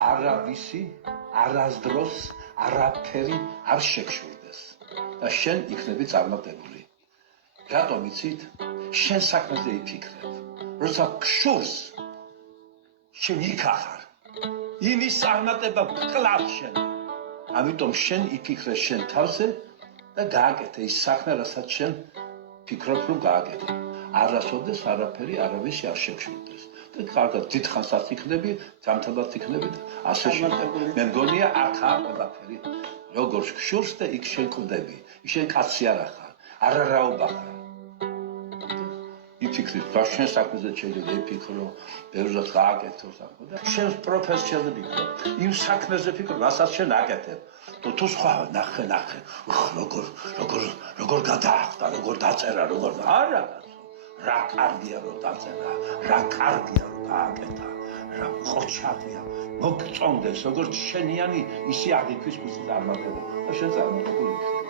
არავისი არასდროს არაფერი არ შეგშურდეს და შენ იქნები წარმატებული. რატომ იცით? შენ საქმეზე იფიქრებ. როცა გშურს, შენ იქ ახარ. იმის წარმატება გკლავს შენ. ამიტომ შენ იფიქრე შენ თავზე და გააკეთე ის საქმე, რასაც შენ ფიქრობ, რომ გააკეთე. არასოდეს არაფერი არავის არ შეგშურდეს. და კარგად დიდხანსაც იქნები, ზამთრობაც იქნები და ასე შემდგომ. მე მგონია აქაა ყველაფერი. როგორ გშურს და იქ შენ კვდები. შენ კაცი არ ახარ, არარაობა ხარ. იფიქრე, რა შენ საქმეზე შეიძლება იფიქრო, ბევრად გააკეთო საქმე და შენ პროფესიაზე ფიქრო. იმ საქმეზე ფიქრო, რასაც შენ აკეთებ. თუ სხვა ნახე, როგორ გადაახდა, როგორ დაწერა, როგორ არა კაცო. რა კარგია რომ დაწერა, რა კარგია რომ გააკეთა, რა ხოჩადია. მოგწონდეს, როგორც შენიანი, ისე აღიქვის მის წარმატება და შენ წარმატებული იქნები.